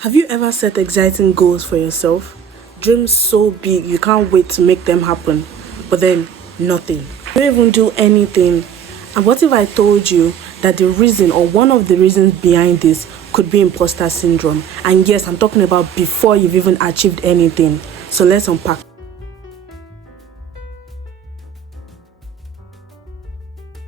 Have you ever set exciting goals for yourself? Dreams so big you can't wait to make them happen, but then nothing. You don't even do anything. And what if I told you that the reason or one of the reasons behind this could be imposter syndrome? And yes, I'm talking about before you've even achieved anything. So let's unpack.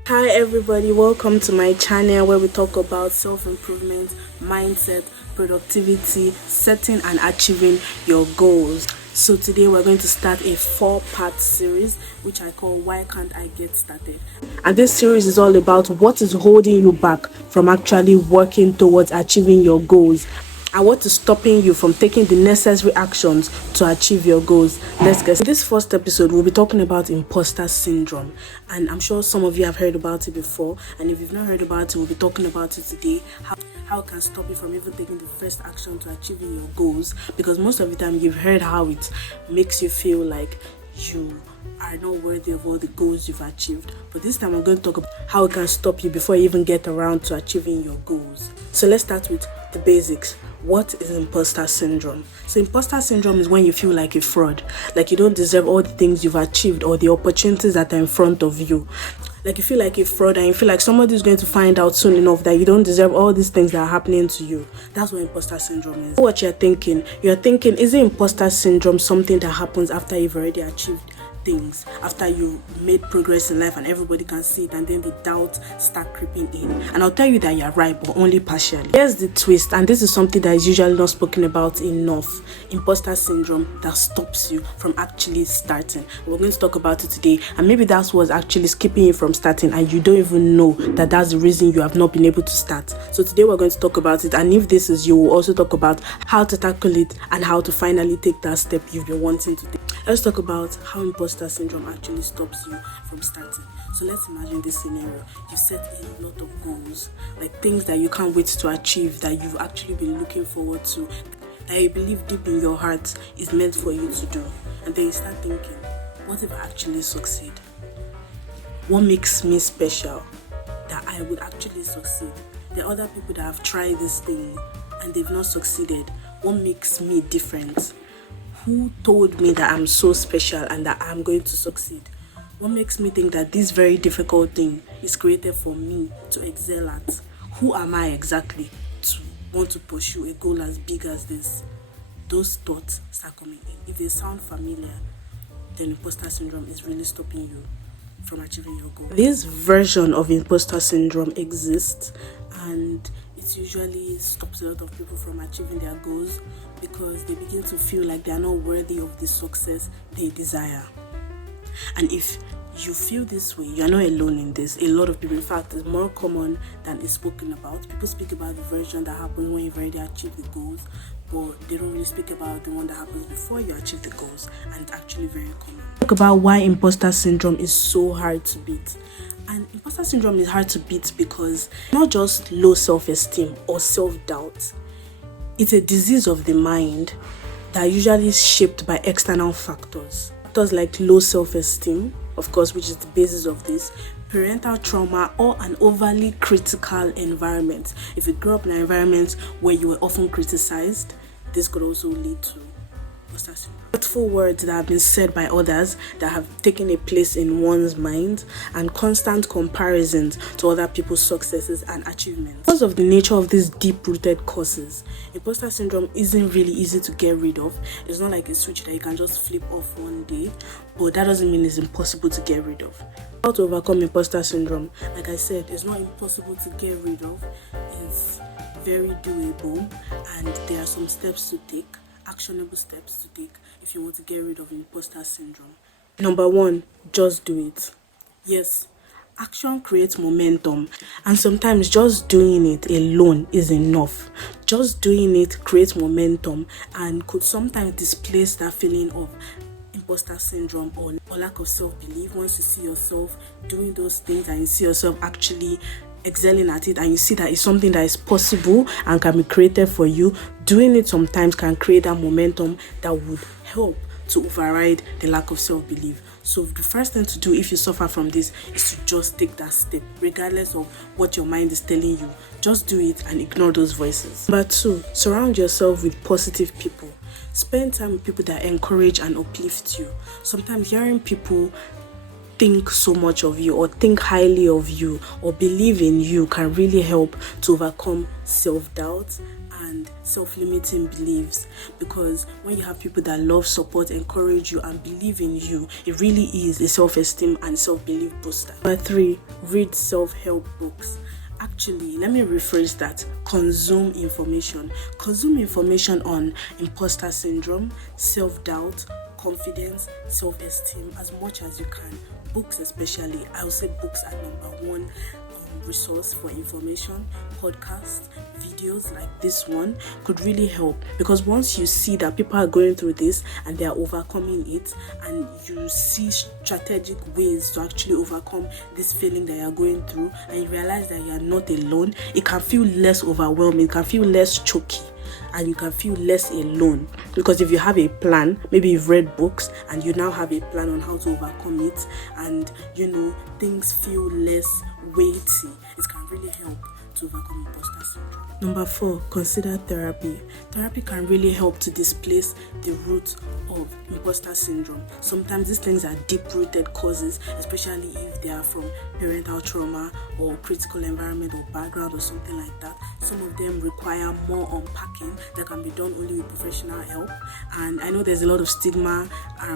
Hi everybody, welcome to my channel where we talk about self-improvement, mindset, productivity, setting and achieving your goals. So today we're going to start a 4-part series which I call Why Can't I Get Started? And this series is all about what is holding you back from actually working towards achieving your goals and what is stopping you from taking the necessary actions to achieve your goals. Let's get started. In this first episode, we'll be talking about imposter syndrome, and I'm sure some of you have heard about it before, and if you've not heard about it, we'll be talking about it today, how it can stop you from even taking the first action to achieving your goals, because most of the time you've heard how it makes you feel like you are not worthy of all the goals you've achieved. But this time I'm going to talk about how it can stop you before you even get around to achieving your goals. So let's start with the basics. What is imposter syndrome? So imposter syndrome is when you feel like a fraud, like you don't deserve all the things you've achieved or the opportunities that are in front of you. Like you feel like a fraud and you feel like somebody is going to find out soon enough that you don't deserve all these things that are happening to you. That's what imposter syndrome is. What you're thinking, is imposter syndrome something that happens after you've already achieved things, after you made progress in life and everybody can see it, and then the doubts start creeping in? And I'll tell you that you're right, but only partially. Here's the twist, and this is something that is usually not spoken about enough. Imposter syndrome that stops you from actually starting. We're going to talk about it today, and maybe that's what's actually keeping you from starting and you don't even know that that's the reason you have not been able to start. So today we're going to talk about it, and if this is you, we'll also talk about how to tackle it and how to finally take that step you've been wanting to take. Let's talk about how imposter syndrome actually stops you from starting. So let's imagine this scenario. You set a lot of goals, like things that you can't wait to achieve, that you've actually been looking forward to, that you believe deep in your heart is meant for you to do. And then you start thinking, what if I actually succeed? What makes me special that I would actually succeed? There are other people that have tried this thing and they've not succeeded. What makes me different? Who told me that I'm so special and that I'm going to succeed? What makes me think that this very difficult thing is created for me to excel at? Who am I exactly to want to pursue a goal as big as this? Those thoughts start coming in. If they sound familiar, then imposter syndrome is really stopping you from achieving your goal. This version of imposter syndrome exists, and it usually stops a lot of people from achieving their goals because they begin to feel like they are not worthy of the success they desire. And if you feel this way, you're not alone in this. A lot of people, in fact, it's more common than it's spoken about. People speak about the version that happens when you've already achieved the goals, but they don't really speak about the one that happens before you achieve the goals, and it's actually very common. Talk about why imposter syndrome is so hard to beat. And imposter syndrome is hard to beat because not just low self-esteem or self-doubt. It's a disease of the mind that usually is shaped by external factors. Factors like low self-esteem, of course, which is the basis of this, parental trauma, or an overly critical environment. If you grew up in an environment where you were often criticized, this could also lead to imposter syndrome. Hurtful words that have been said by others that have taken a place in one's mind, and constant comparisons to other people's successes and achievements. Because of the nature of these deep-rooted causes, imposter syndrome isn't really easy to get rid of. It's not like a switch that you can just flip off one day, but that doesn't mean it's impossible to get rid of. How to overcome imposter syndrome? Like I said, it's not impossible to get rid of. It's very doable, and there are some steps to take, actionable steps to take if you want to get rid of imposter syndrome. Number 1, just do it. Yes, action creates momentum, and sometimes just doing it alone is enough. Just doing it creates momentum and could sometimes displace that feeling of imposter syndrome or lack of self-belief. Once you see yourself doing those things and you see yourself actually excelling at it, and you see that it's something that is possible and can be created for you, doing it sometimes can create that momentum that would help to override the lack of self-belief. So the first thing to do if you suffer from this is to just take that step, regardless of what your mind is telling you. Just do it and ignore those voices. Number 2, surround yourself with positive people. Spend time with people that encourage and uplift you. Sometimes hearing people think so much of you or think highly of you or believe in you can really help to overcome self-doubt and self-limiting beliefs, because when you have people that love, support, encourage you and believe in you, it really is a self-esteem and self-belief booster. Number 3, read self-help books. Actually, let me rephrase that. Consume information on imposter syndrome, self-doubt, confidence, self-esteem as much as you can. Books especially, I would say books are number 1 resource for information. Podcasts, videos like this one could really help, because once you see that people are going through this and they are overcoming it, and you see strategic ways to actually overcome this feeling that you are going through, and you realize that you are not alone, it can feel less overwhelming, it can feel less choky, and you can feel less alone. Because if you have a plan, maybe you've read books and you now have a plan on how to overcome it, and things feel less weighty, it can really help to overcome imposter syndrome. Number 4, consider therapy. Therapy can really help to displace the root of imposter syndrome. Sometimes these things are deep-rooted causes, especially if they are from parental trauma or critical environment or background or something like that. Some of them require more unpacking that can be done only with professional help. And I know there's a lot of stigma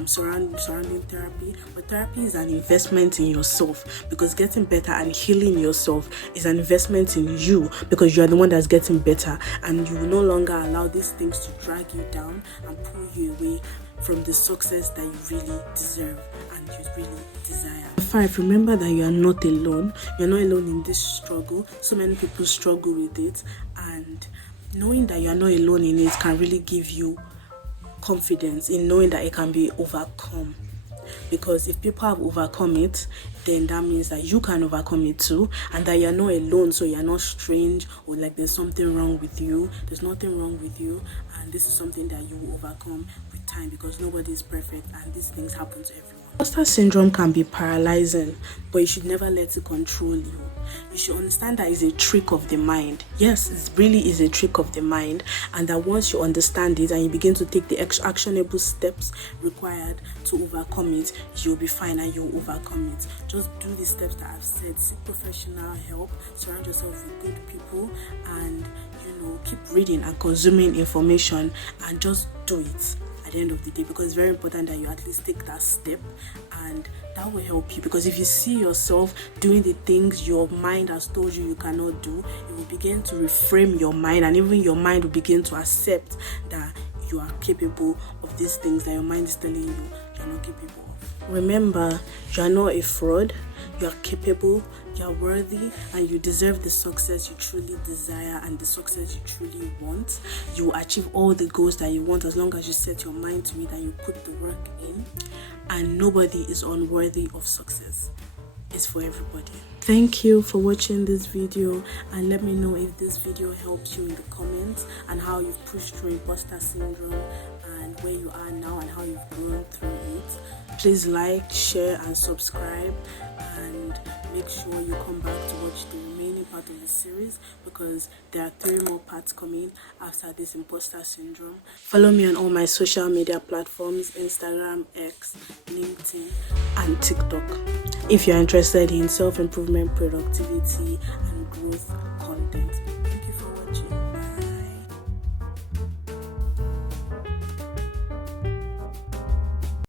surrounding therapy, but therapy is an investment in yourself, because getting better and healing yourself is an investment in you, because you are the one that's getting better, and you will no longer allow these things to drag you down and pull you away from the success that you really deserve and you really desire. 5, remember that you are not alone. You're not alone in this struggle. So many people struggle with it, and knowing that you are not alone in it can really give you confidence in knowing that it can be overcome. Because if people have overcome it, then that means that you can overcome it too, and that you're not alone, so you're not strange or like there's something wrong with you. There's nothing wrong with you, and this is something that you will overcome with time, because nobody is perfect and these things happen to everyone. Imposter syndrome can be paralyzing, but you should never let it control you. You should understand that it's a trick of the mind. Yes, it really is a trick of the mind, and that once you understand it and you begin to take the actionable steps required to overcome it, you'll be fine and you'll overcome it. Just do the steps that I've said. Seek professional help, surround yourself with good people, and keep reading and consuming information, and just do it at the end of the day, because it's very important that you at least take that step, and that will help you. Because if you see yourself doing the things your mind has told you cannot do, it will begin to reframe your mind, and even your mind will begin to accept that you are capable of these things that your mind is telling you you're not capable of. Remember, you are not a fraud. You are capable, you are worthy, and you deserve the success you truly desire and the success you truly want. You will achieve all the goals that you want as long as you set your mind to it and you put the work in. And nobody is unworthy of success. It's for everybody. Thank you for watching this video, and let me know if this video helps you in the comments, and how you've pushed through imposter syndrome and where you are now and how you've grown through it. Please like, share and subscribe, and make sure you come back to watch the remaining part of the series, because there are 3 more parts coming after this imposter syndrome. Follow me on all my social media platforms: Instagram, X, LinkedIn and TikTok, if you're interested in self-improvement, productivity and growth content.